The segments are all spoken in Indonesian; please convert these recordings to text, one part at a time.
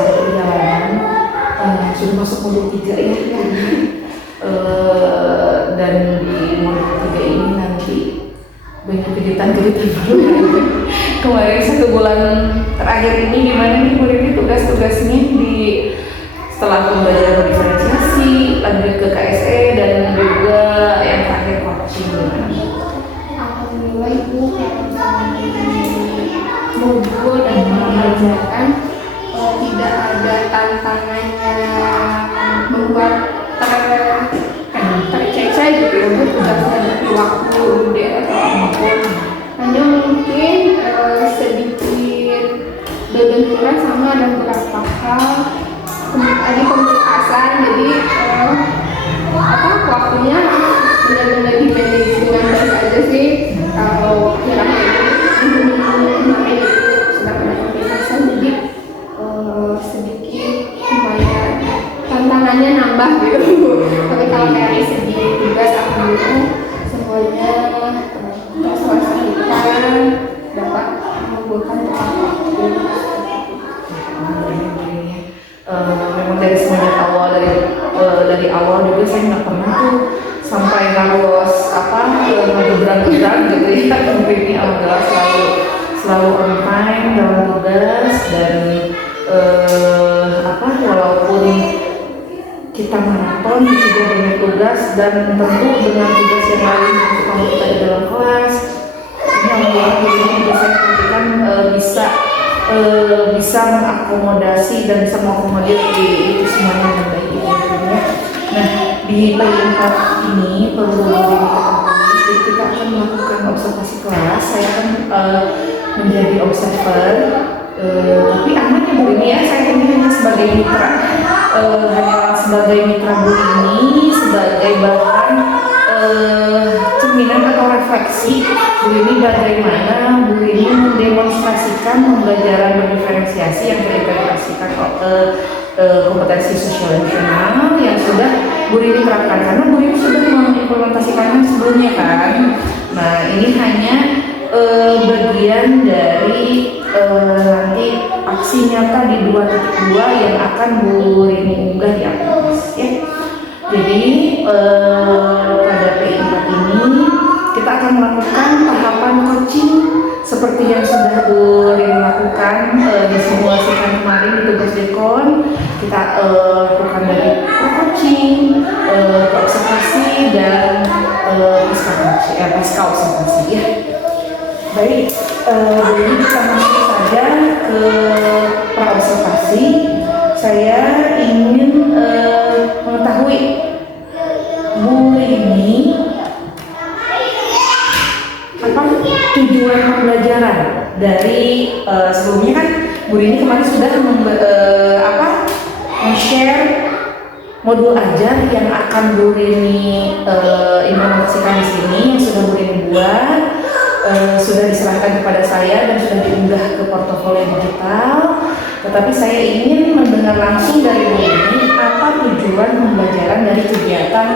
sehari perjalanan, sudah masuk modul 3 ya. Dan di modul 3 ini nanti banyak kejutan-kejutan baru. Kemarin 1 bulan terakhir ini gimana nih Bu Rini tugas-tugasnya di setelah pembelajaran diferensiasi, lanjut ke KSE dan juga yang terakhir coaching gimana? Alhamdulillah Ibu, modul dan pembelajaran tidak ada tantangannya membuat tercecer gitu ya Bu, tugasnya dari waktu udah atau apapun. Hanya mungkin sedikit berbenturan sama ada beberapa hal ada pementasan, jadi waktunya benar-benar di manage dengan baik aja sih. Kalau akhir-akhir ini kemarin itu sedang ada pementasan, jadi sedikit lumayan tantangannya nambah gitu. Tapi kalau dari segi tugas alhamdulillah semuanya terselesaikan, dapat mengumpulkan tepat waktu. Memang dari semenjak awal dari awal juga saya nggak pernah tuh sampai harus ngegebrang-gebrang gitu ya. Ini alhamdulillah selalu on time dalam tugas dan walaupun kita maraton juga banyak tugas dan tentu dengan tugas yang lain kalau kita di dalam kelas ini alhamdulillah ini juga saya perhatikan bisa mengakomodasi dan bisa mengakomodir di itu semuanya dengan baik ya. Nah di PI4 ini perlu diketahui, jadi kita akan melakukan observasi kelas. Saya akan menjadi observer, tapi aman ya Bu ini ya, saya ini hanya sebagai mitra, Bu ini sebagai bahan cerminan atau refleksi Bu ini bagaimana Bu ini mendemonstrasikan pembelajaran berdiferensiasi yang terintegrasikan kompetensi sosial emosional yang sudah Bu Rini terapkan, karena Bu Rini sudah mengimplementasikannya sebelumnya kan. Nah ini hanya bagian dari nanti aksi nyata di 2.2 yang akan Bu Rini unggah di aplikasi ya. Jadi pada PI4 ini kita akan melakukan tahapan coaching seperti yang sudah Bu Rini lakukan disimulasikan kemarin di tugas dekon. Kita lakukan dari coaching, observasi dan pasca observasi ya. Baik, jadi kita masuk saja ke pra-observasi. Saya ingin mengetahui Bu Rini apa tujuan pembelajaran dari sebelumnya kan Bu Rini kemarin sudah share modul ajar yang akan Bu Rini implementasikan di sini, yang sudah Bu Rini buat, sudah diserahkan kepada saya dan sudah diunggah ke portofolio digital. Tetapi saya ingin mendengar langsung dari Bu Rini apa tujuan pembelajaran dari kegiatan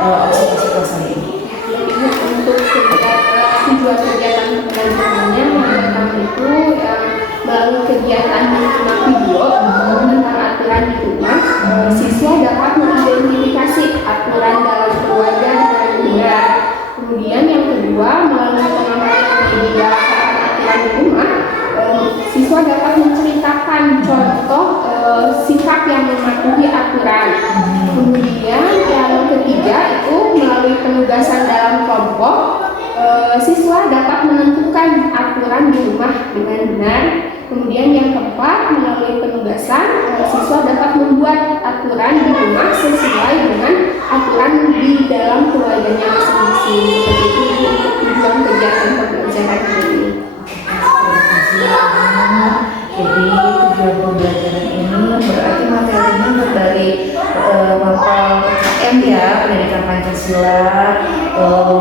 observasi kelas hari ini. Untuk tujuan kegiatan pembelajarannya yang pertama itu melalui kegiatan menyimak video tentang aturan di rumah, siswa dapat mengidentifikasi aturan dalam keluarga dengan mudah. Kemudian yang kedua, melalui pengamatan media aturan di rumah, siswa dapat menceritakan contoh sikap yang mematuhi aturan. Kemudian yang ketiga itu melalui penugasan dalam kelompok, siswa dapat menentukan aturan di rumah dengan benar. Kemudian yang keempat, melalui penugasan, siswa dapat membuat aturan di rumah sesuai dengan aturan di dalam keluarganya masing-masing. Seperti itu untuk tujuan kegiatan pembelajaran ini. Jadi tujuan pembelajaran ini berarti materinya dari mapel KM ya, pendidikan Pancasila,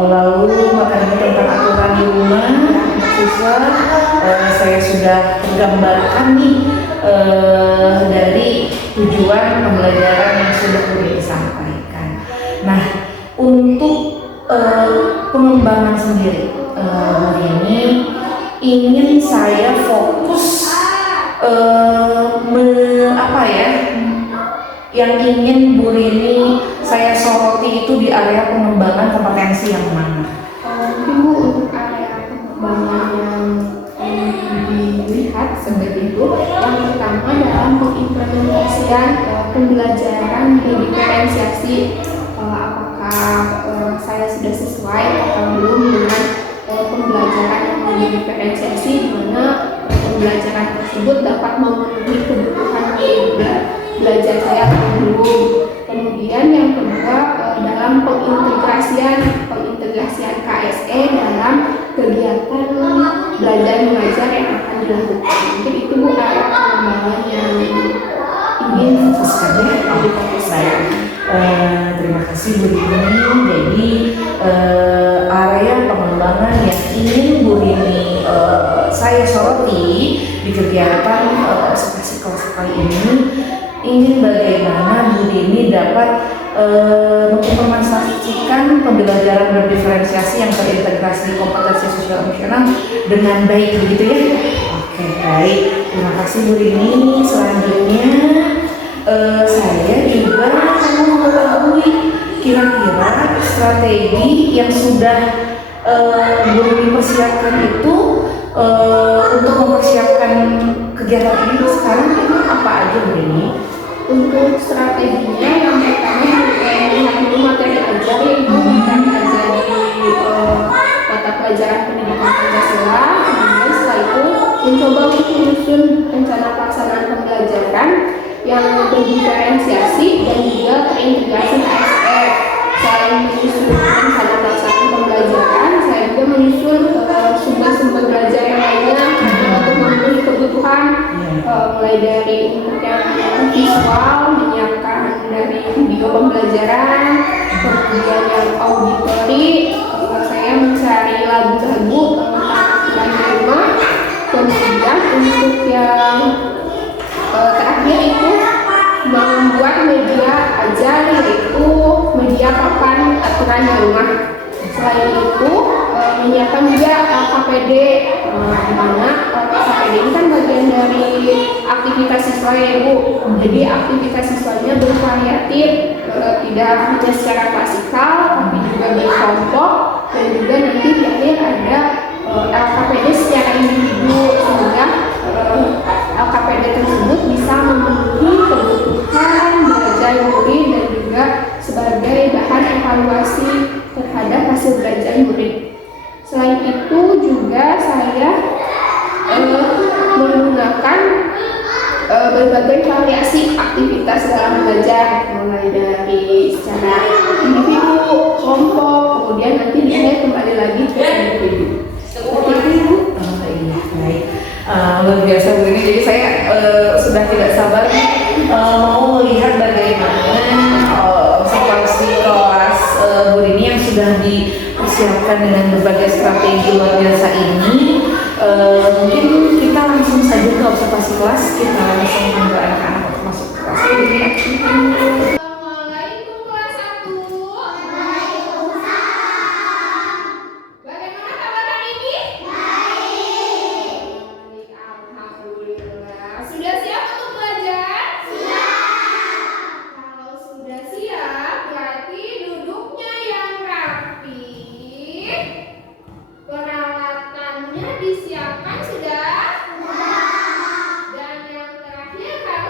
lalu materinya tentang aturan di rumah siswa. Saya sudah tergambarkan nih dari tujuan pembelajaran yang sudah disampaikan. Nah, untuk pengembangan sendiri ini ingin saya fokus yang ingin Bu Rini saya soroti itu di area pengembangan kompetensi yang mana? Mungkin Bu, untuk area pengembangan yang dilihat seperti itu, yang pertama dalam pengimplementasian pembelajaran diferensiasi, apakah saya sudah sesuai atau belum dengan pembelajaran yang diferensiasi, di mana pembelajaran tersebut dapat memenuhi kebutuhan belajar saya atau belum. Kemudian yang kedua, dalam pengintegrasian KSE dalam kegiatan belajar mengajar yang akan dilakukan. Mungkin itu Bu area pengembangan yang ingin fokus saya. Terima kasih Bu Rini. Jadi area pengembangan yang ingin Bu Rini saya soroti di kegiatan observasi kelas kali ini, ingin bagaimana Bu Rini dapat mengimplementasikan pembelajaran berdiferensiasi yang terintegrasi di kompetensi sosial emosional dengan baik, begitu ya? Oke, baik. Terima kasih Bu Rini. Selanjutnya saya juga mau mengetahui kira-kira strategi yang sudah Bu Rini persiapkan itu untuk mempersiapkan kegiatan ini sekarang itu apa aja Bu Rini? Untuk strateginya yang pertama melihat dulu materi ajar, yaitu materi ajar di mata pelajaran pendidikan Pancasila. Kemudian setelah itu mencoba untuk menyusun rencana pelaksanaan pembelajaran yang berdiferensiasi dan juga terintegrasi KSE. Selain menyusun rencana pelaksanaan pembelajaran, saya juga menyusun sumber-sumber belajar yang lainnya untuk memenuhi kebutuhan, mulai dari untuk yang visual, menyiapkan dari video pembelajaran, kemudian yang auditory, saya mencari lagu-lagu tentang di rumah, kemudian untuk yang terakhir itu membuat media ajar, yaitu media papan aturan di rumah. Selain itu menyiapkan juga KPD, di mana KPD ini kan bagian dari aktivitas siswa ya Bu. Jadi aktivitas siswanya bervariatif, tidak hanya secara klasikal tapi juga berkelompok, dan juga nanti di akhir ada LKPD secara individu, sehingga LKPD tersebut bisa memenuhi kebutuhan belajar murid dan juga sebagai bahan evaluasi terhadap hasil belajar murid. Selain itu juga saya menggunakan berbagai variasi aktivitas dalam belajar, mulai dari secara individu, kelompok, kemudian nanti dia kembali lagi ke individu. Seperti itu. Iya, baik. Luar biasa Bu Rini. Jadi saya sudah tidak sabar mau melihat bagaimana observasi kelas Bu Rini yang sudah dipersiapkan dengan berbagai strategi luar biasa ini. Mungkin kita langsung saja ke observasi kelas. Kita langsung ke anak-anak untuk masuk ke kelas ini. Assalamualaikum kelas 1. Bagaimana kabar hari ini? Baik, alhamdulillah. Sudah siap untuk belajar? Siap. Kalau sudah siap, berarti duduknya yang rapi. Peralatannya disiapkan sudah? Dan yang terakhir harus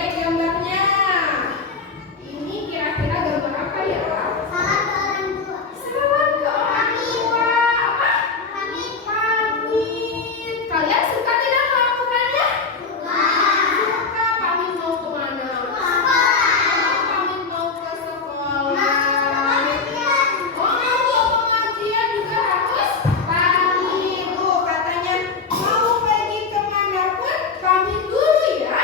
Lihat gambarnya. Ini kira-kira gambar apa ya? Salam ke orang tua. Salam ke orang tua. Apa? Pamit. Pamit. Kalian suka tidak melakukannya? Suka. Suka. Pamit mau kemana? Sekolah. Pamit mau ke sekolah. Oh, mau pengajian juga harus pamit. Tuh katanya mau pergi kemanapun pamit dulu ya.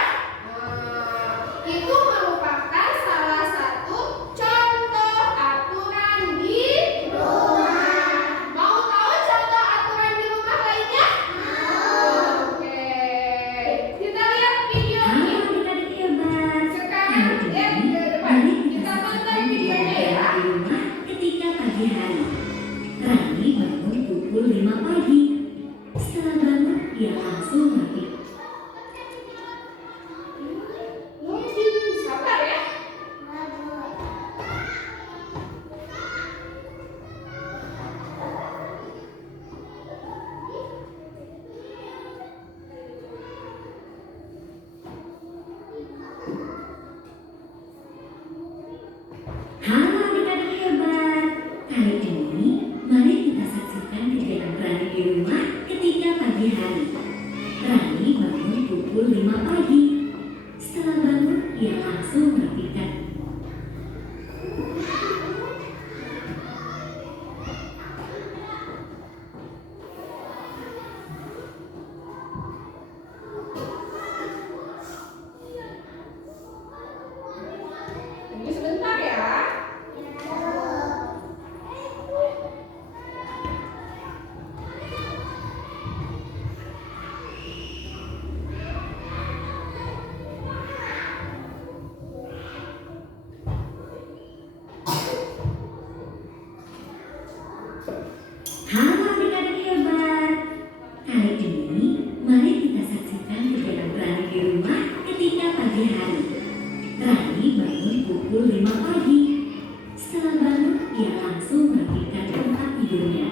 Itu merupakan salah satu contoh aturan di rumah. Mau tahu contoh aturan di rumah lainnya? Oke. Kita lihat videonya. Sekarang lihat ke depan. Kita tonton videonya ya. Di rumah ketika pagi hari. Rani bangun pukul 5 pagi. Setelah bangun, ia langsung mandi. Mungkin sabar ya. Halo adik-adik hebat. Kali ini, mari kita saksikan kegiatan Rani di rumah ketika pagi hari. Rani bangun pukul 5 pagi. Setelah bangun, ia langsung merapikan. Tunggu sebentar ya. Halo adik-adik hebat. Kali ini, mari kita saksikan kegiatan Rani di rumah ketika pagi hari. Rani bangun pukul 5 pagi. Setelah bangun, ia langsung merapikan tempat tidurnya.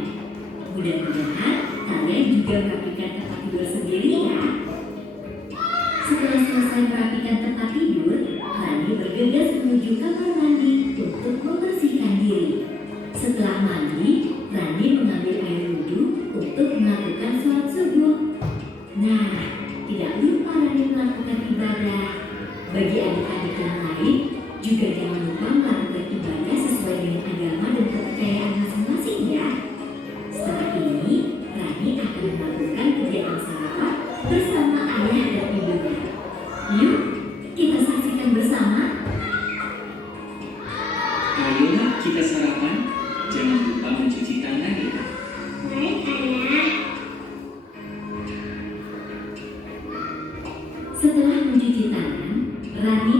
Mudah-mudahan kalian juga merapikan tempat tidur sendiri ya. Setelah selesai merapikan tempat tidur, Rani bergegas menuju kamar mandi untuk membersihkan diri. Setelah mandi, Rani mengambil air wudhu untuk melakukan sholat subuh. Nah, tidak lupa Rani melakukan ibadah. Bagi adik-adik yang lain, juga jangan lupa melakukan ibadah sesuai dengan agama dan kepercayaan masing-masing ya. Setelah ini, Rani akan melakukan kegiatan sarapan bersama ayah dan ibunya. Yuk, kita saksikan bersama. Ayolah kita sarapan, jangan lupa mencuci tangan ya. Baik, ayah. Setelah mencuci tangan, Rani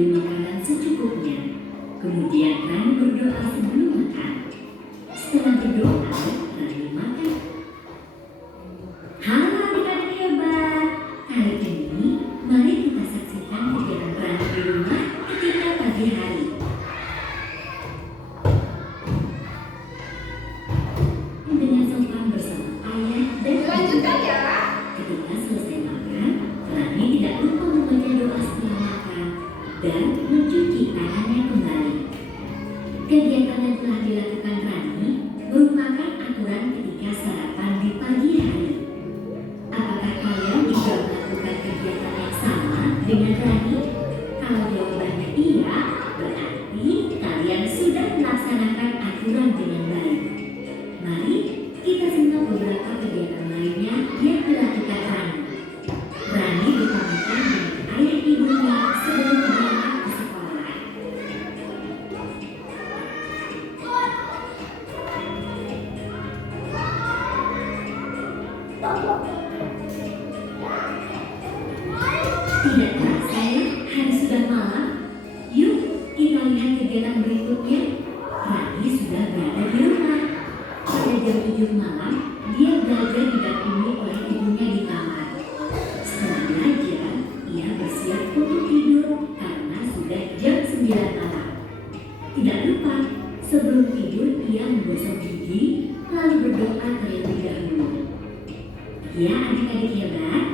dulu makanan secukupnya. Kemudian Rani berdoa sebelum makan. Setelah berdoa, Rani makan. Halo adik-adik hebat. Kali ini, mari kita saksikan kegiatan Rani di rumah ketika pagi hari. Dengan sopan bersama ayah dan Lanjutkan ya. ketika selesai makan, Rani tidak lupa membaca doa setelah makan dan mencuci tangannya kembali. Kegiatan yang telah dilakukan Rani merupakan aturan ketika sarapan di pagi hari. Apakah kalian juga melakukan kegiatan yang sama dengan Rani? Kalau jawabannya iya, berarti kalian sudah melaksanakan aturan dengan baik. Mari kita simak beberapa kegiatan lainnya yang dilakukan Rani. Rani berpamitan dengan ayah ibunya sebelum berangkat ke sekolah. Tidak terasa ya, hari sudah malam. Yuk, kita lihat kegiatan berikutnya. Rani sudah berada di rumah. Pada jam 7 malam, dia belajar didampingi oleh ibunya di kamar. Setelah belajar, ia bersiap untuk tidur karena sudah jam 9 malam. Tidak lupa, sebelum tidur ia menggosok gigi, lalu berdoa terlebih dahulu. Ya adik-adik hebat,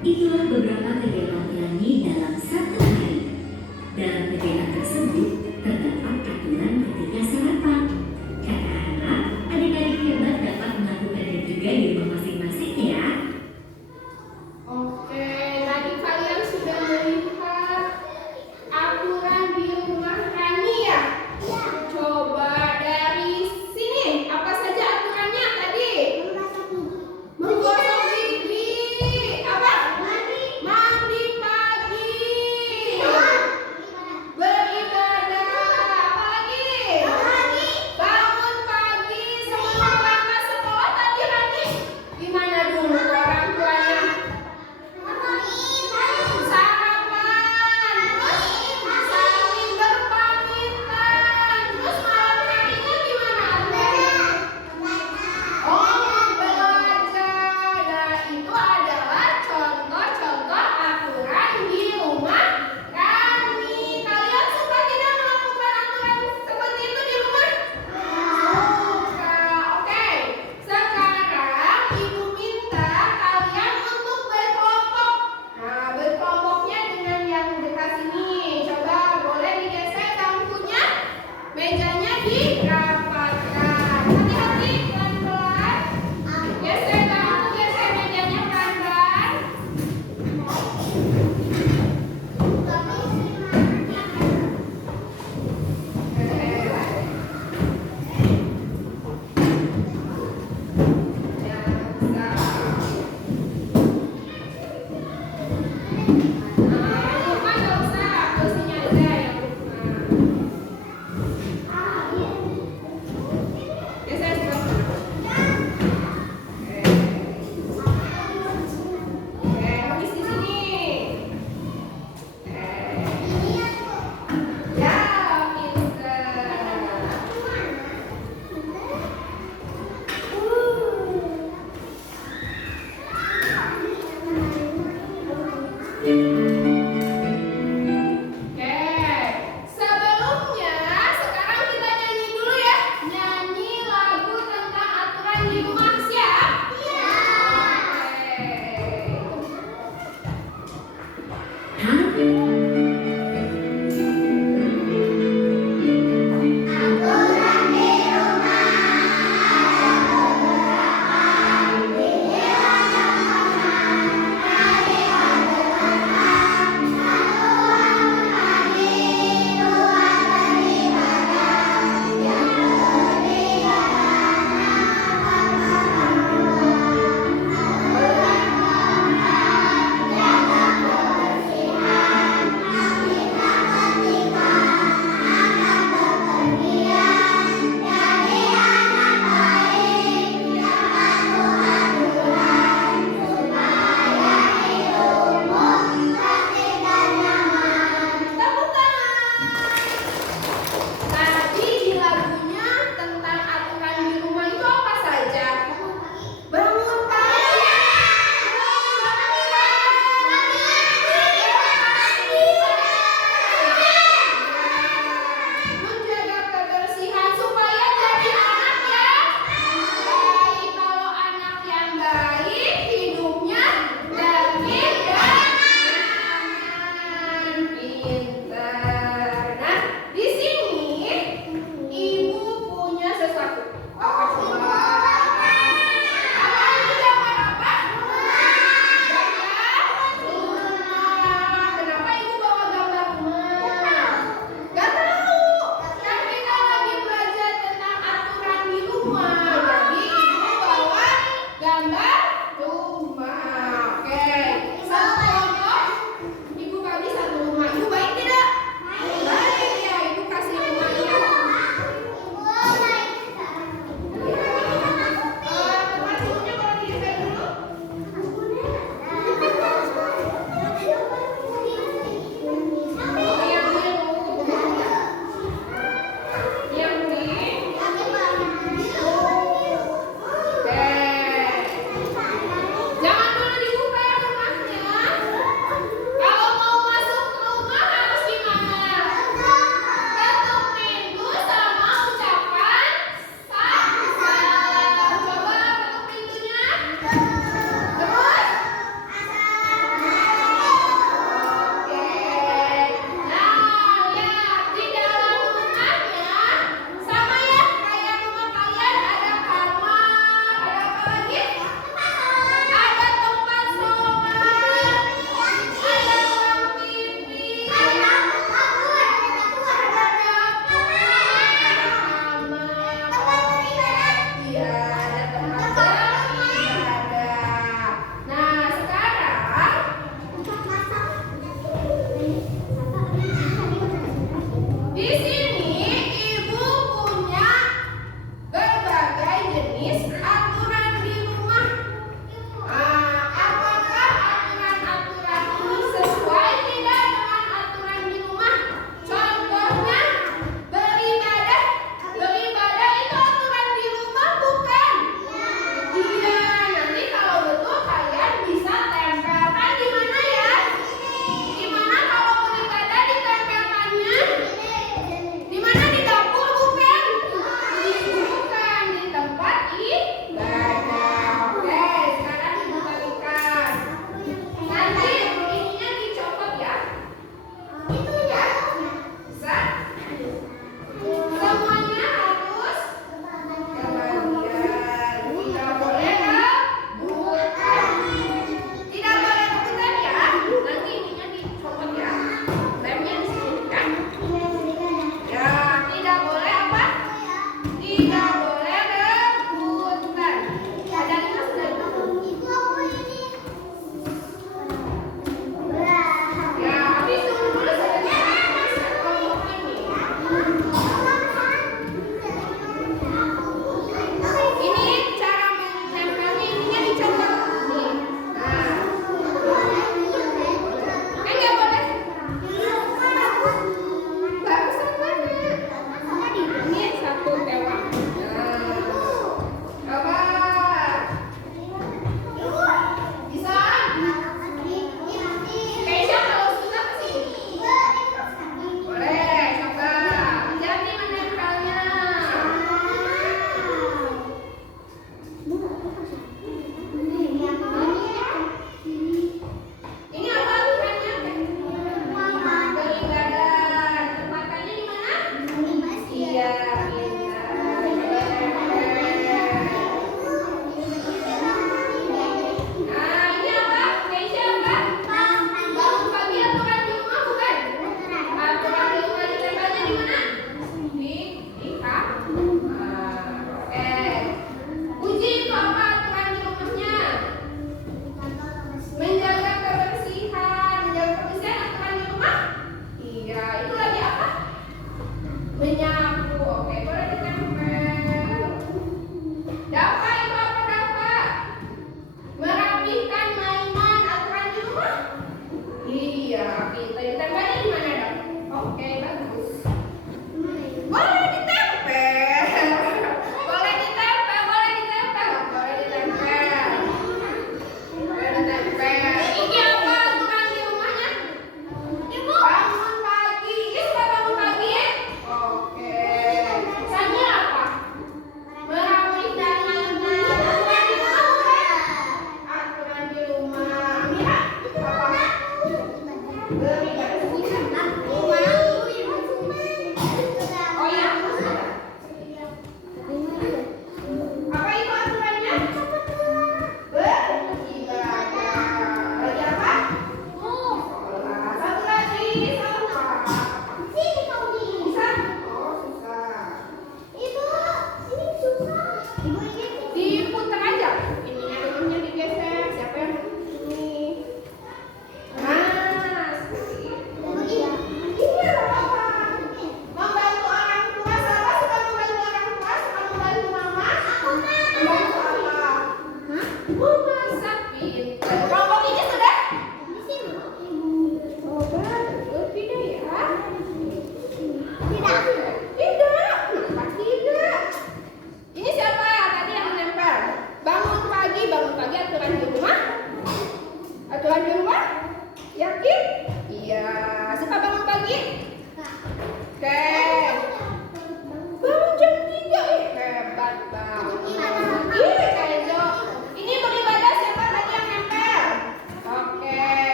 itulah beberapa kegiatan Rani dalam satu hari. Dalam kegiatan tersebut, terdapat aturan ketika sarapan. Kakak harap adik-adik hebat dapat melakukannya juga di rumah masing-masing ya. Oke, tadi kalian sudah melihat aturan di rumah Rani ya? Coba dari sini, apa saja aturannya tadi? Menggosok gigi, apa? Mandi pagi, beribadah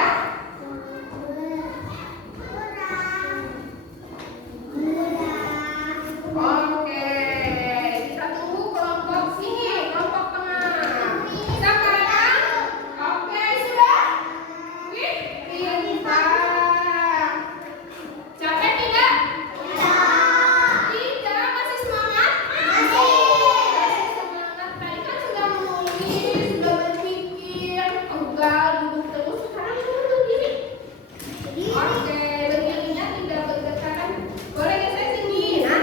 ya. Oke, kita tunggu kelompok sini, kelompok tengah. Sekarang, oke sudah? Wih, pintar. Capek tidak? Tidak, masih semangat? Masih semangat. Tadi kan sudah menulis, sudah berpikir, pegal, duduk terus. Sekarang sudah berdiri. Oke, berdirinya tidak berdekatan. Boleh geser sini. Nah,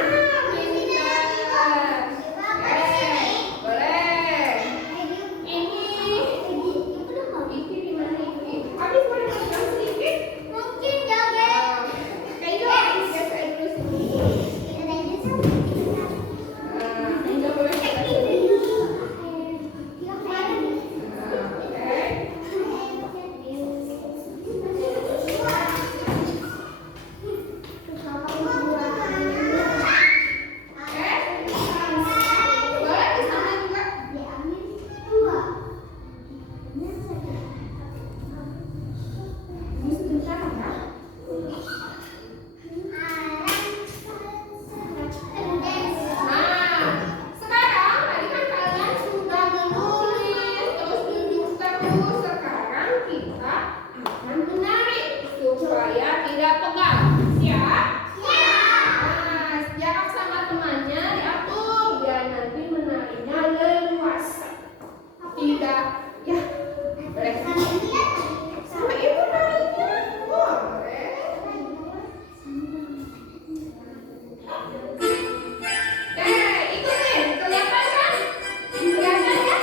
pintar. Boleh. Iki di mana iki? Habis boleh pegang sedikit? Kenzo, geser dulu sini. Kenzo boleh geser sini. Boleh di sana juga. Ini sebentar ya. Nah, sekarang tadi kan kalian sudah menulis, terus duduk terus. Sekarang kita akan menarik supaya tidak pegal. Siap? Nah, jarak sama temannya diatur biar nanti menariknya leluasa. Tidak, ya. Boleh. Sama ibu nariknya. Boleh. Ikutin, kelihatan kan? Kelihatan kan?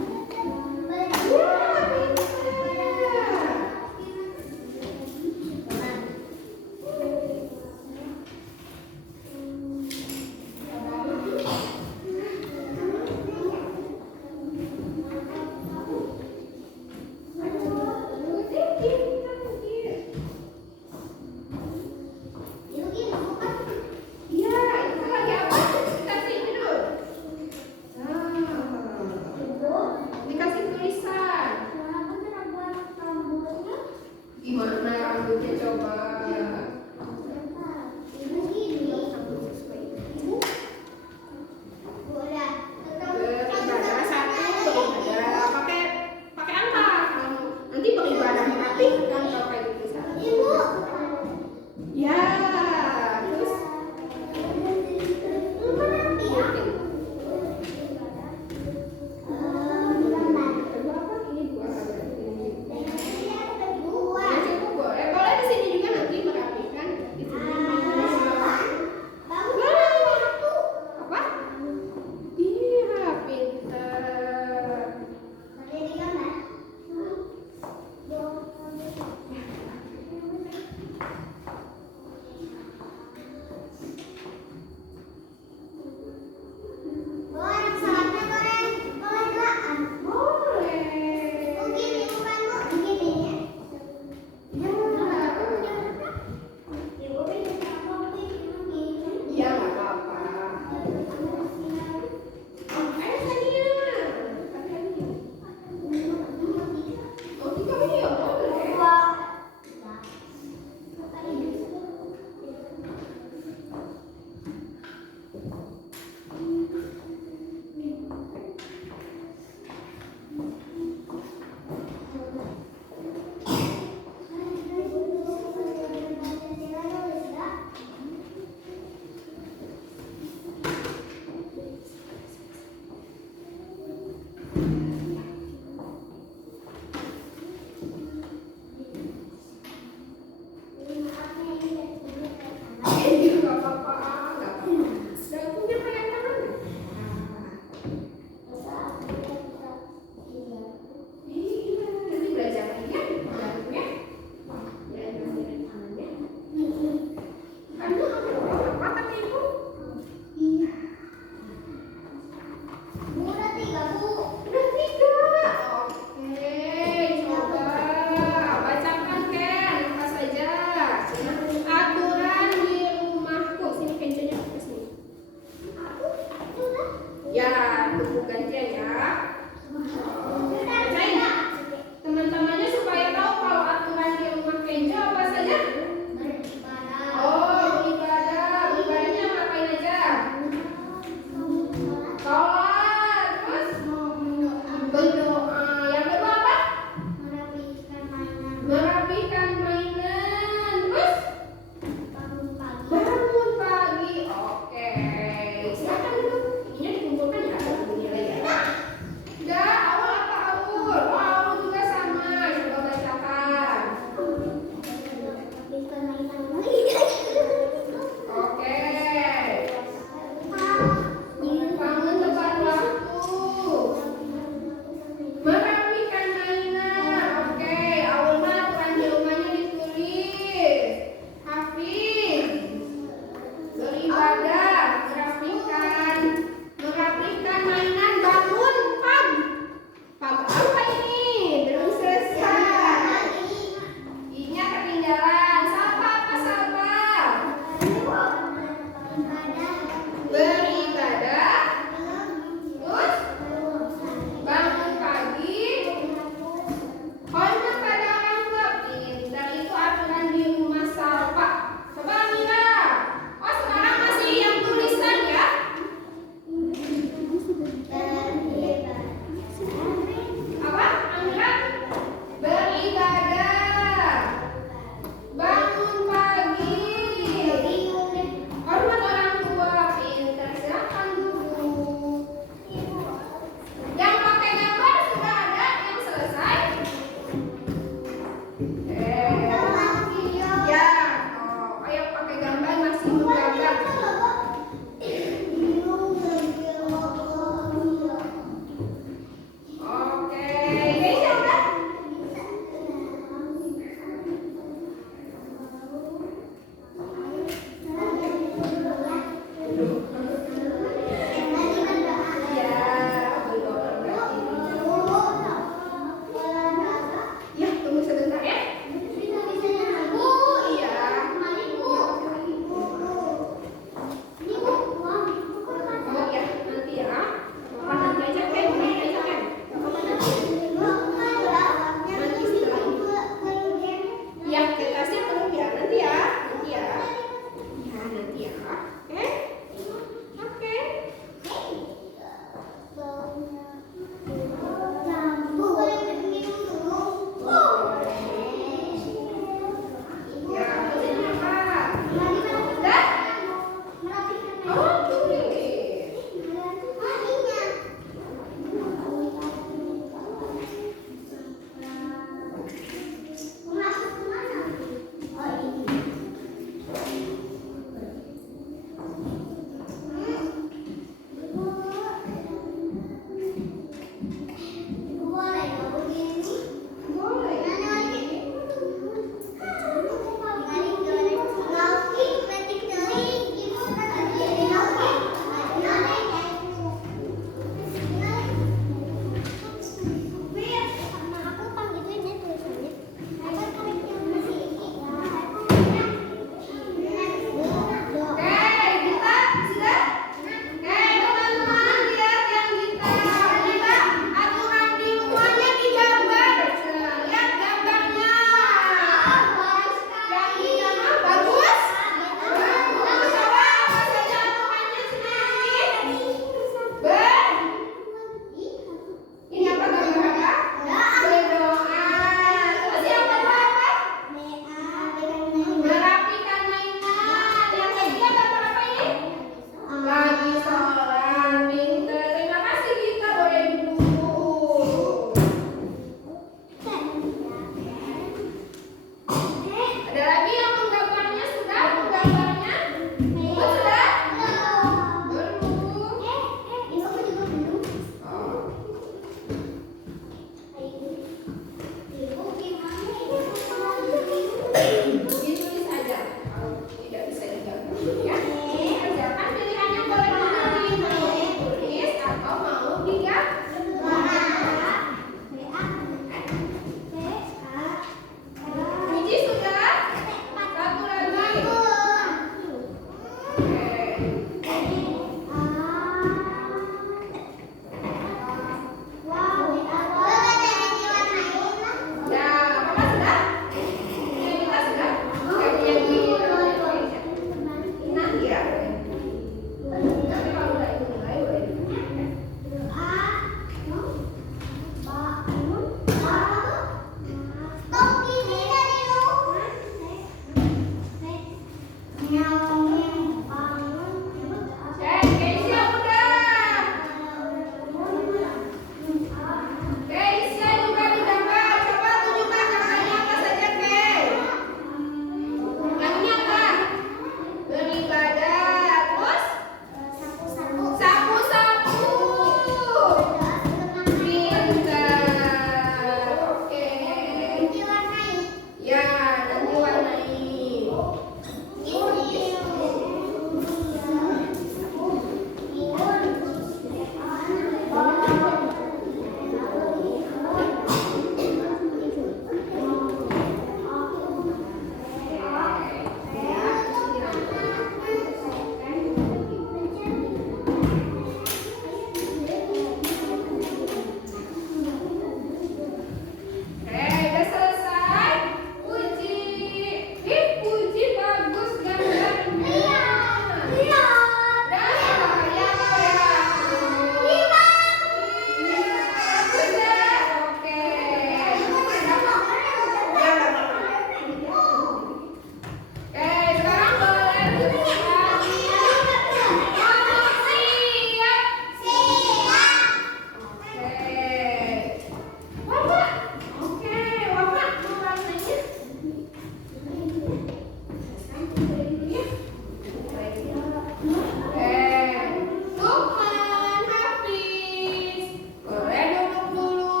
Lukman, Hafiz, boleh duduk dulu.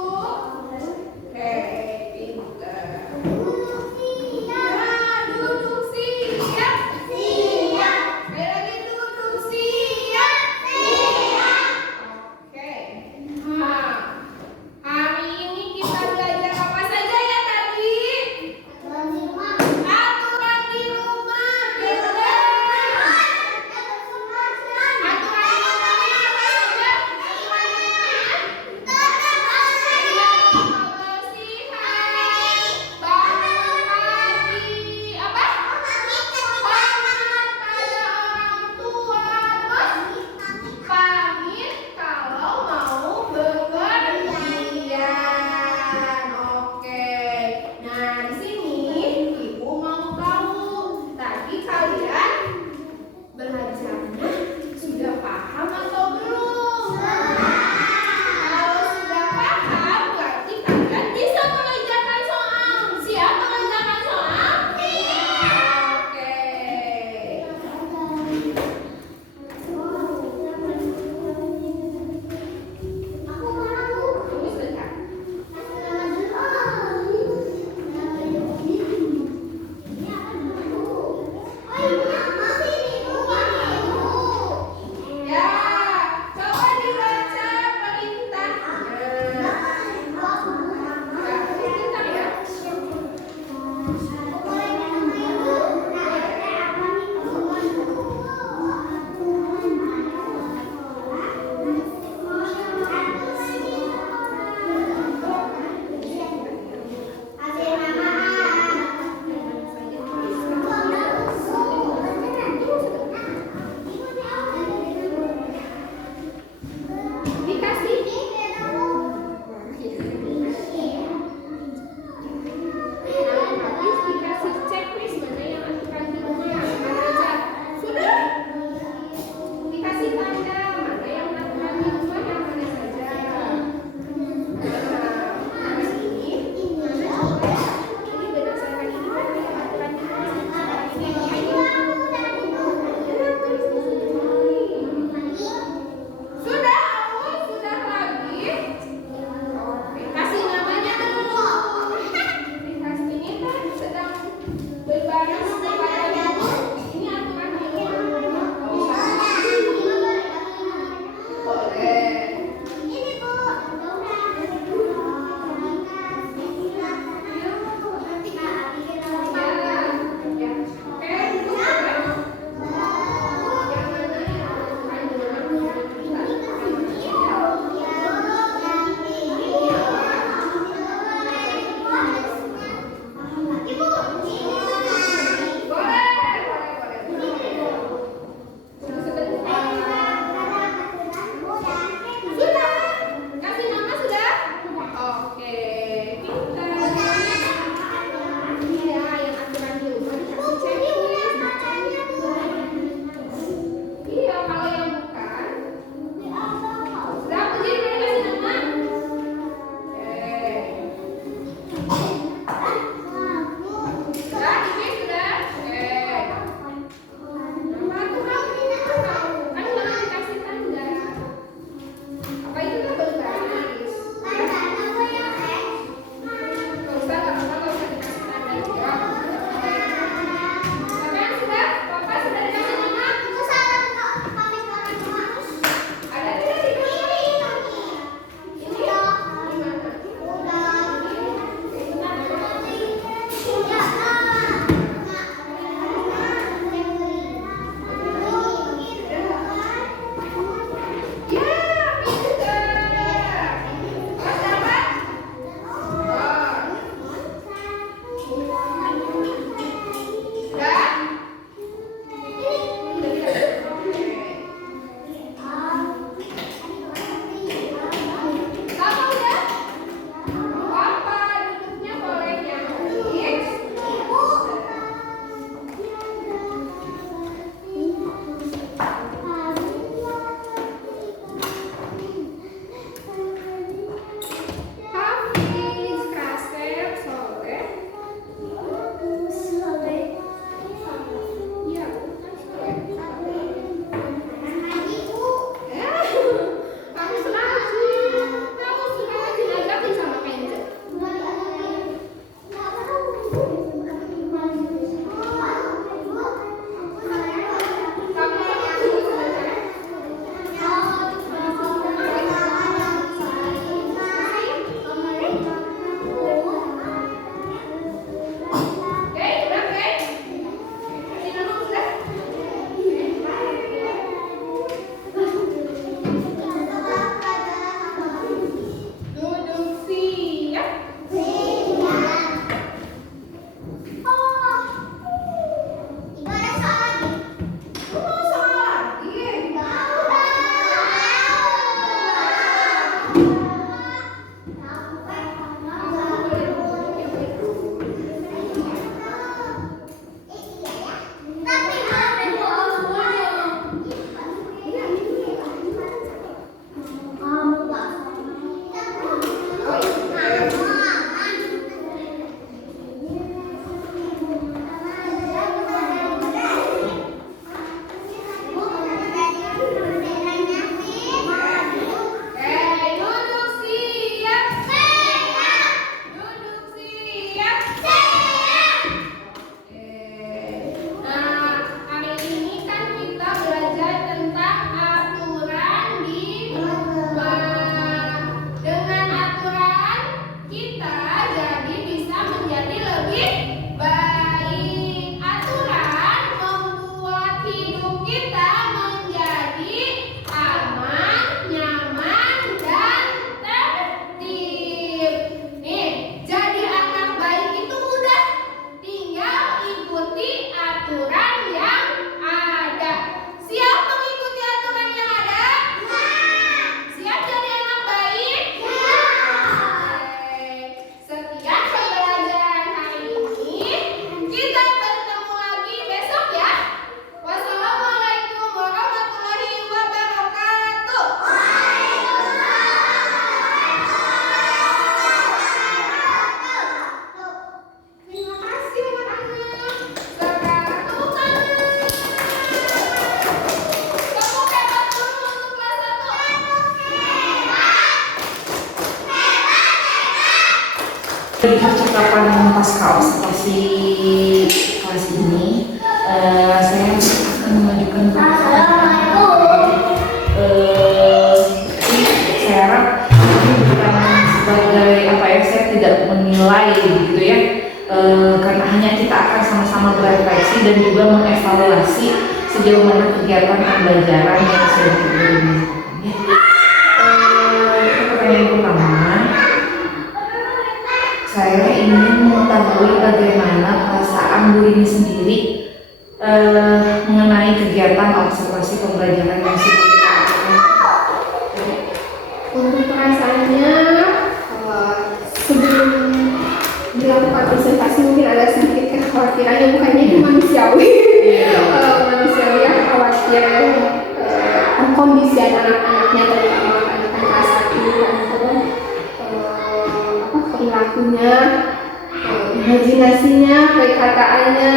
Oke, pintar. Nah, duduk siap. Siap. Lagi duduk siap. Siap. Oke. Nah, hari ini kita belajar apa saja ya tadi? Aturan di rumah. Di percakapan pasca observasi kelas ini, saya akan mengajukan saya harap ini bukan sebagai apa ya, saya tidak menilai gitu ya, karena hanya kita akan sama-sama berefleksi dan juga mengevaluasi sejauh mana kegiatan pembelajaran yang sudah diberikan. Pertanyaan pertama, saya ingin mengetahui bagaimana perasaan Bu Rini sendiri mengenai kegiatan observasi pembelajaran yang sudah kita lakukan. Untuk perasaannya, sebelum dilakukan observasi mungkin ada sedikit kekhawatiran yang bukannya itu manusiawi. Manusiawi ya, khawatir kondisi anak-anaknya terutama anak-anak kelas 1 perilakunya, imajinasinya, perkataannya,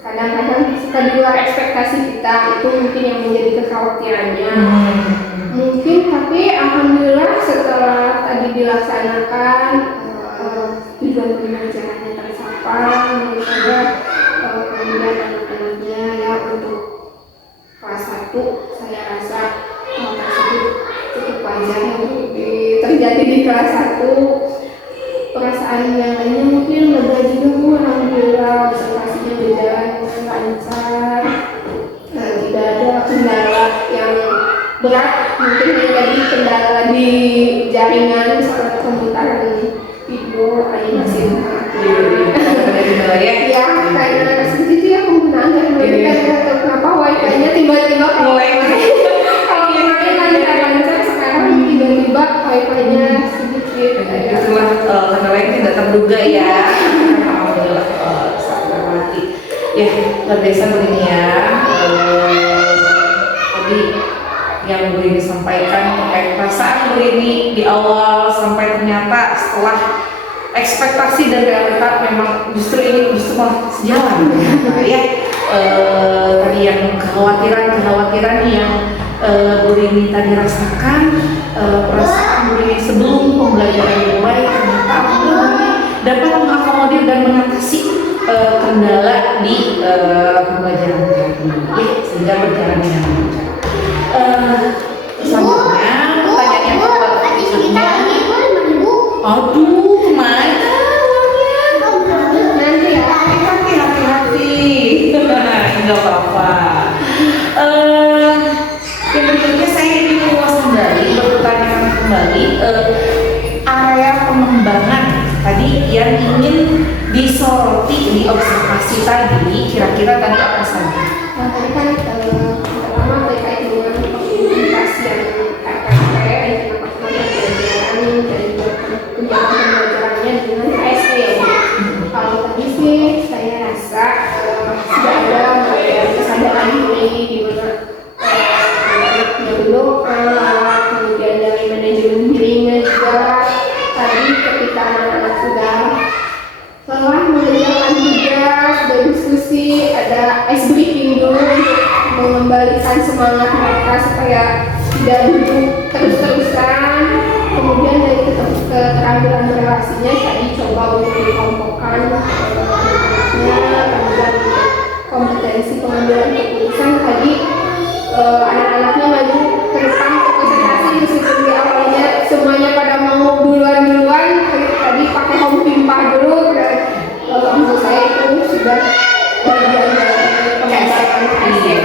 kadang-kadang suka di luar ekspektasi kita, itu mungkin yang menjadi kekhawatirannya. Mungkin, tapi alhamdulillah setelah tadi dilaksanakan, tujuan pembelajarannya tercapai, menurut saya kemudian anak-anaknya ya untuk kelas 1 saya rasa hal tersebut cukup wajar untuk terjadi di kelas 1. Perasaan yang lainnya mungkin lega juga, alhamdulillah observasinya berjalan lancar, tidak ada kendala yang berat, mungkin yang tadi kendala di jaringan saat pemutaran video animasi ya, karena sedikit ya penggunaan teknologi atau kenapa wifi-nya tiba-tiba mulai kalau kemarin lancar-lancar, sekarang tiba-tiba wifi-nya sedikit. Itulah kendala yang tidak terduga ya. Alhamdulillah sangat hati. Ya, luar biasa begini ya. Tadi yang Bu Rini sampaikan terkait perasaan Bu Rini di awal sampai ternyata setelah ekspektasi dan realita memang justru malah sejalan ya. Tadi yang kekhawatiran yang Bu Rini tadi rasakan, perasaan Bu Rini sebelum pembelajaran dimulai ternyata dapat mengakomodir dan mengatasi kendala di pembelajaran tadi ya, sehingga berjalan dengan lancar. Selanjutnya pertanyaan yang kedua, aduh kemana uangnya? Nanti ya, Hati-hati. Nggak apa-apa. Yang berikutnya saya ingin mengulas kembali, berpertanyakan kembali area pengembangan tadi yang ingin disoroti di observasi tadi, kira-kira tadi apa saja? tadi kan pertama terkait dengan komunikasi yang KKP, pembelajaran dan juga kegiatan pembelajarannya dengan KSP ya. Kalau tadi sih saya rasa sudah ada kesadaran diri di mana anaknya berdoa, kemudian dari manajemen dirinya juga tadi ketika anak-anak sudah setelah mengerjakan tugas, berdiskusi, ada ice breaking dulu untuk mengembalikan semangat mereka supaya tidak duduk terus-terusan. Kemudian dari keterampilan berrelasinya tadi coba untuk dikelompokkan anaknya, kemudian kompetensi pengambilan keputusan tadi anak-anaknya maju ke depan ke presentasi meskipun di awalnya semuanya pada mau duluan tadi pakai home pimpah dulu dan menurut saya itu sudah bagian dari pembelajaran KSP.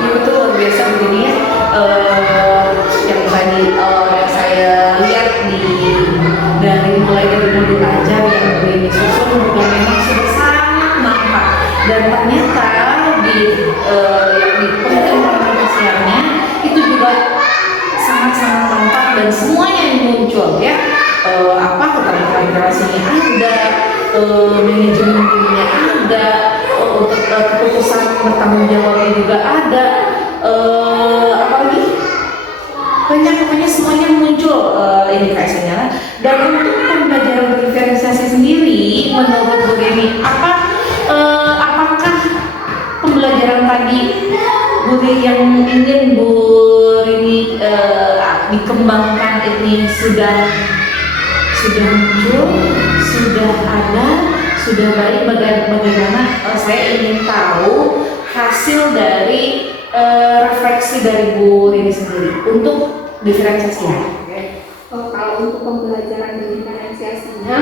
Ini betul luar biasa begini ya. Yang tadi saya lihat dari mulai dari modul ajar yang begini susun juga memang sudah sangat nampak, dan ternyata di pengimplementasiannya itu juga sangat-sangat nampak dan semuanya yang muncul ya. Keterampilan relasinya ada, manajemen dirinya ada, keputusan bertanggung jawabnya juga ada, apalagi banyak, pokoknya semuanya muncul indikasinya. Dan untuk pembelajaran berdifferensiasi sendiri menurut Bu Rini, apakah pembelajaran tadi Bu Rini yang ingin Bu Rini dikembangkan ini sudah sudah muncul, sudah ada, sudah baik. Bagaimana saya ingin tahu hasil dari refleksi dari Bu Rini sendiri untuk diferensiasinya. Kalau untuk pembelajaran dan diferensiasinya,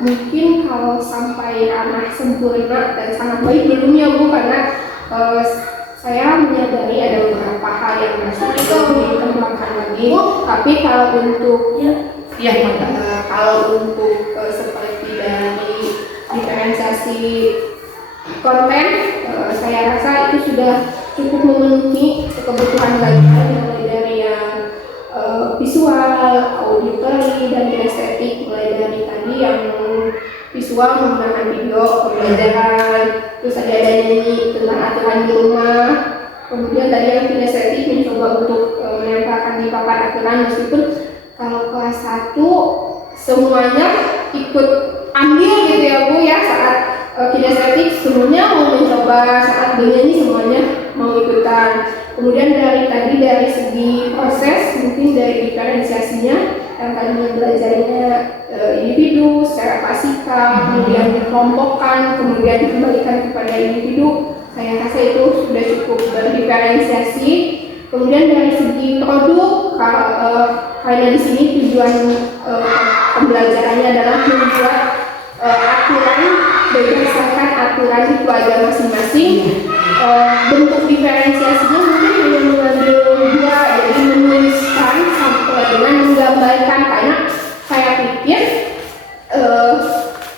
mungkin kalau sampai ranah sempurna dan sangat baik belum ya Bu, karena saya menyadari ada beberapa hal yang masih itu dikembangkan lagi. Tapi kalau untuk kalau untuk seperti dari diferensiasi konten, saya rasa itu sudah cukup memenuhi kebutuhan belajar, mulai dari yang visual, auditory, dan estetik. Mulai dari tadi yang visual menggunakan video pembelajaran, terus ada nyanyi tentang aturan di rumah. Kemudian tadi yang kinestetik mencoba untuk menempelkan di papan aturan, meskipun kalau kelas 1 semuanya ikut ambil gitu ya Bu ya, saat kinestetik semuanya mau mencoba, saat bernyanyi semuanya mau ikutan. Kemudian dari segi proses, mungkin dari diferensiasinya yang tadinya belajarnya individu secara klasikal, kemudian dikelompokkan, kemudian dikembalikan kepada individu, saya rasa itu sudah cukup berdiferensiasi. Kemudian dari segi produk, karena di sini tujuan pembelajarannya adalah membuat aturan berdasarkan aturan keluarga masing-masing. Bentuk diferensiasinya mungkin hanya mengambil dua, jadi menuliskan sampai dengan menggambarkan, karena saya pikir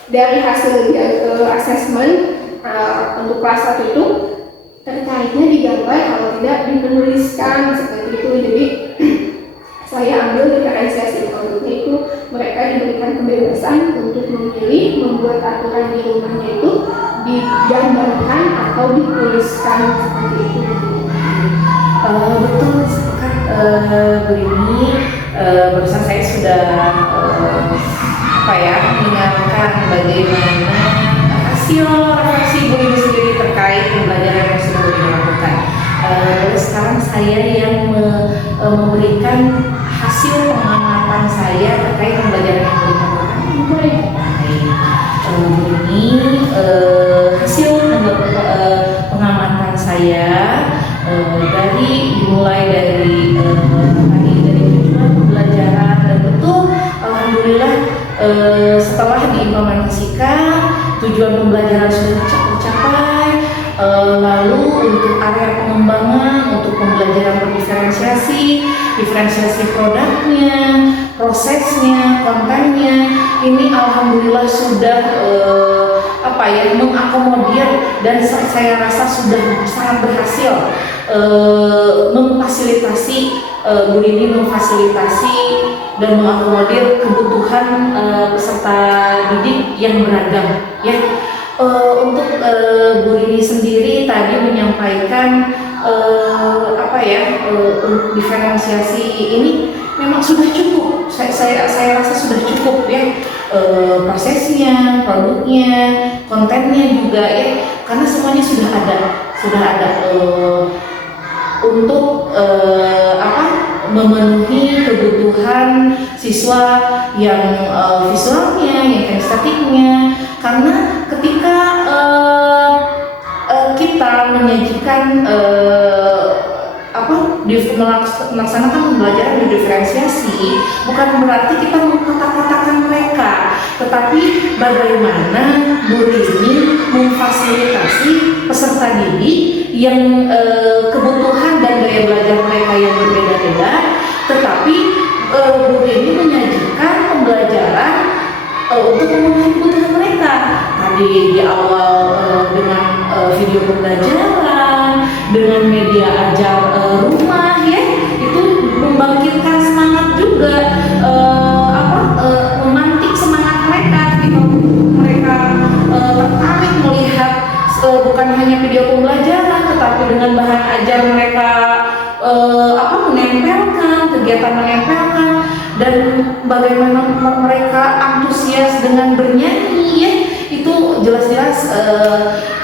dari hasil asesmen untuk kelas 1 itu tertariknya digambar, kalau tidak menuliskan seperti itu. Jadi saya ambil diferensiasi produknya itu mereka diberikan kebebasan untuk memilih membuat aturan di rumahnya itu digambarkan atau dituliskan seperti itu. Betul, sepakat Bu Rini. Barusan saya sudah mendengarkan bagaimana hasil refleksi Bu Rini sendiri terkait pembelajaran yang sudah Bu Rini lakukan. Sekarang saya yang memberikan hasil pengamatan saya terkait pembelajaran yang Bu Rini lakukan. Bu Rini, hasil pengamatan saya dimulai dari tujuan pembelajaran, dan betul, alhamdulillah setelah diimplementasikan tujuan pembelajaran sudah tercapai. Lalu untuk area pengembangan, untuk pembelajaran berdiferensiasi, diferensiasi produknya, prosesnya, kontennya, ini alhamdulillah sudah mengakomodir, dan saya rasa sudah sangat berhasil memfasilitasi Bu Rini memfasilitasi dan mengakomodir kebutuhan peserta didik yang beragam ya. Untuk Bu Rini sendiri tadi menyampaikan untuk diferensiasi ini memang sudah cukup. Saya rasa sudah cukup ya, prosesnya, produknya, kontennya juga ya, karena semuanya sudah ada untuk memenuhi kebutuhan siswa yang visualnya, yang estetiknya. Karena ketika kita menyajikan melaksanakan pembelajaran berdiferensiasi, bukan berarti kita mengkotak-kotakan mereka, tetapi bagaimana Bu Rini memfasilitasi peserta didik yang kebutuhan dan gaya belajar mereka yang berbeda-beda, tetapi Bu Rini menyajikan pembelajaran untuk memenuhi kebutuhan mereka. Tadi di awal dengan video pembelajaran, dengan media ajar rumah ya, itu membangkitkan semangat juga, memantik semangat mereka ketika mereka tertarik melihat bukan hanya video pembelajaran, tetapi dengan bahan ajar mereka menempelkan, kegiatan menempelkan, dan bagaimana mereka antusias dengan bernyanyi ya, itu jelas-jelas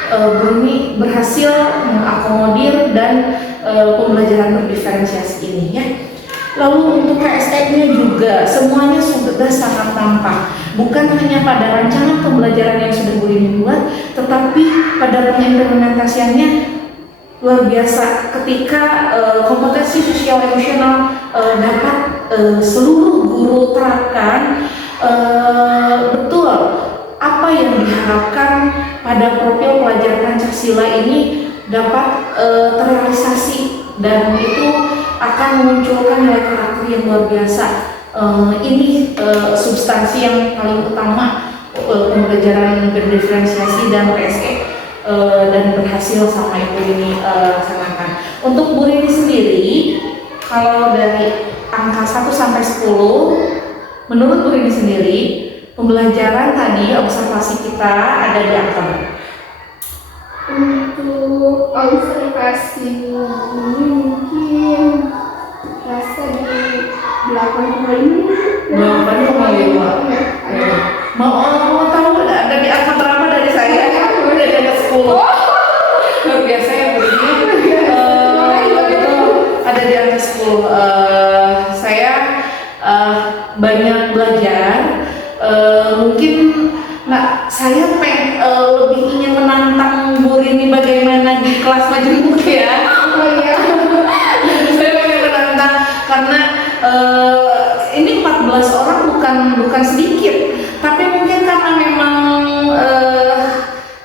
Bu Rini berhasil mengakomodir dan pembelajaran berdiferensiasi ini ya. Lalu untuk PSE prakteknya juga semuanya sudah sangat tampak. Bukan hanya pada rancangan pembelajaran yang sudah Bu Rini buat, tetapi pada pengimplementasiannya luar biasa ketika kompetensi sosial emosional dapat seluruh guru terapkan betul apa yang diharapkan pada profil pelajar Pancasila ini dapat terrealisasi, dan itu akan memunculkan nilai karakter yang luar biasa. Ini substansi yang paling utama pembelajaran berdiferensiasi dan PSE dan berhasil sama Ibu Rini laksanakan. Untuk Bu Rini sendiri, kalau dari angka 1 sampai 10, menurut Bu Rini sendiri, pembelajaran tadi observasi kita ada di angka berapa? Untuk observasi ini mungkin rasa di 8,5. 8,5. Mau tahu ada di angka berapa dari saya? Udah di atas 10. Luar biasa ya Bu Rini. Ada di atas 10. Saya banyak belajar. Mungkin saya lebih ingin menantang Bu Rini bagaimana di kelas majemuk ya. Saya pengen menantang karena ini 14 orang bukan sedikit, tapi mungkin karena memang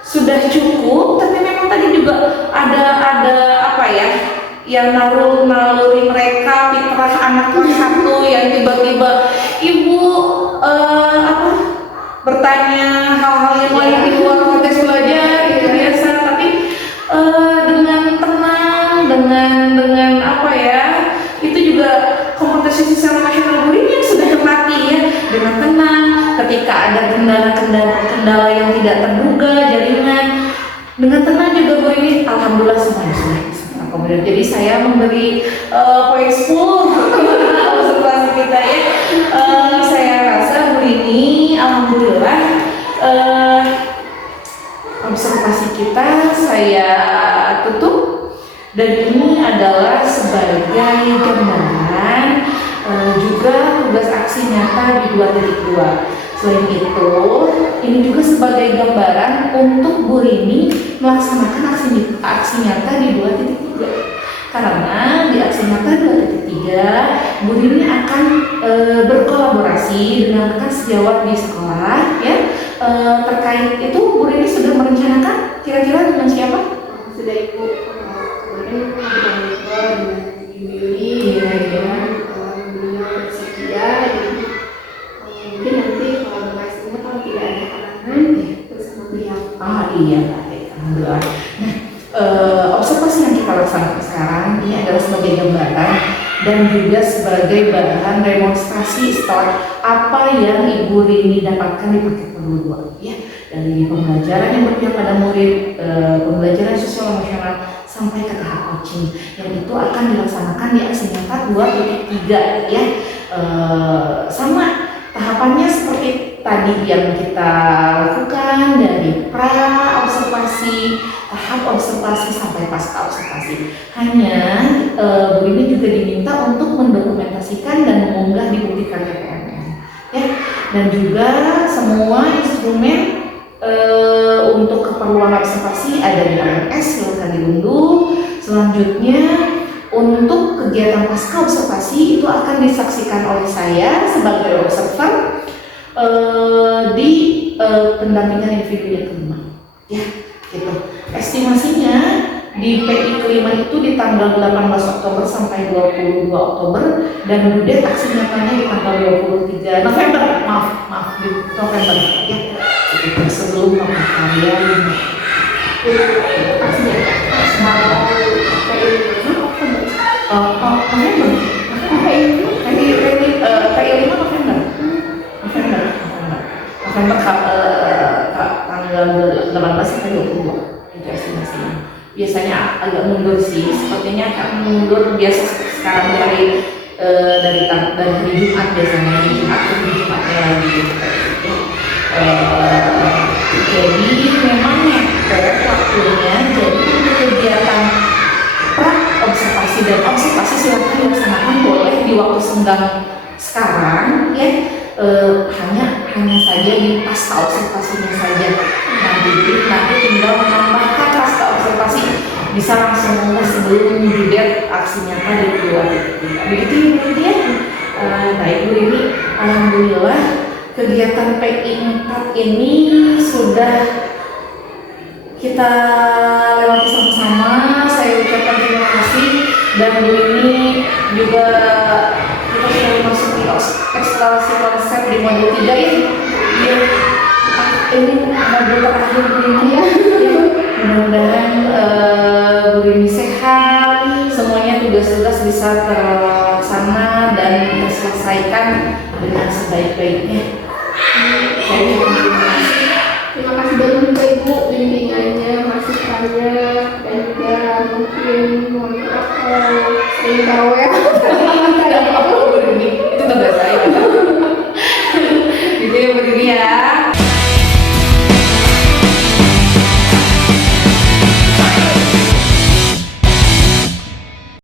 sudah cukup, tapi memang tadi juga ada apa ya, yang naluri mereka fitrah anak kelas 1 yang tiba-tiba ibu bertanya hal-hal yang lain di luar konteks belajar itu biasa, tapi dengan tenang, dengan apa ya, itu juga kompetensi sosial nasional Bu Rini yang sudah terlatih ya, dengan tenang ketika ada kendala yang tidak terduga jaringan, dengan tenang juga Bu Rini alhamdulillah semuanya sudah akomodir. Jadi saya memberi poin 10 observasi kita ya. Saya rasa Bu Rini alhamdulillah observasi kita saya tutup, dan ini adalah sebagai gambaran juga tugas aksi nyata di 2.2. Selain itu, ini juga sebagai gambaran untuk Bu Rini melaksanakan aksi nyata di 2.3. Karena di aksi nyata 2.3, Bu Rini akan berkolaborasi dengan rekan sejawat di sekolah ya. Terkait itu Bu Rini sudah merencanakan kira-kira dengan siapa? Sudah Ibu kemarin dengan Yuli, beliau bersedia, jadi mungkin nanti kolaborasinya kalau tidak ada halangan bersama beliau. Iya baik, alhamdulillah. Nah, observasi yang kita laksanakan sekarang ini adalah sebagai gambaran dan juga sebagai bahan demonstrasi setelah apa yang Ibu Rini dapatkan di paket kedua ya, dari pembelajaran yang berpihak pada murid, pembelajaran sosial emosional sampai ke tahap coaching, yang itu akan dilaksanakan di aksi nyata 2.3 ya. Sama tahapannya seperti tadi yang kita lakukan, dari pra observasi, tahap observasi sampai pasca observasi. Hanya Bu Rini juga diminta untuk mendokumentasikan dan mengunggah di bukti karya PMN ya, dan juga semua instrumen untuk keperluan observasi ada di LMS, silakan diunduh. Selanjutnya untuk kegiatan pasca observasi itu akan disaksikan oleh saya sebagai observer di pendampingan individu yang kelima ya gitu. Estimasinya di PI kelima itu di tanggal 18 Oktober sampai 22 Oktober, dan due date aksi nyatanya di tanggal 23 November, maaf di November ya, sebelum karya Aksinya tanggal 18 sampai 22 itu estimasinya. Biasanya agak mundur sih, sepertinya akan mundur biasa sekarang dari hari Jumat, biasanya hari Jumat ke Jumatnya lagi gitu. Jadi memang mepet waktunya, jadi kegiatan pra observasi dan observasi silakan dilaksanakan boleh di waktu senggang sekarang ya hanya saja di pasca observasinya saja. Nah, jadi nanti tinggal menambahkan pasca observasi bisa langsung mulai sebelum dilihat aksi nyata dari keluar. Begitu Ibu ya. Baik Bu Rini, alhamdulillah kegiatan PI 4 ini sudah kita lewati sama-sama. Saya ucapkan terima kasih, dan Bu Rini juga kita sudah memasuki eksplorasi konsep di modul 3 ya. Iya. Ini modul terakhir Bu Rini ya. Mudah-mudahan Bu Rini sehat, semuanya tugas-tugas bisa terlaksana dan terselesaikan dengan sebaik-baiknya. Saya terima kasih. Terima kasih banyak juga Ibu bimbingannya, masukannya, dan juga mungkin mohon maaf kalau saya tahu ya. Itu tugas saya. Gitu ya Bu Rini ya.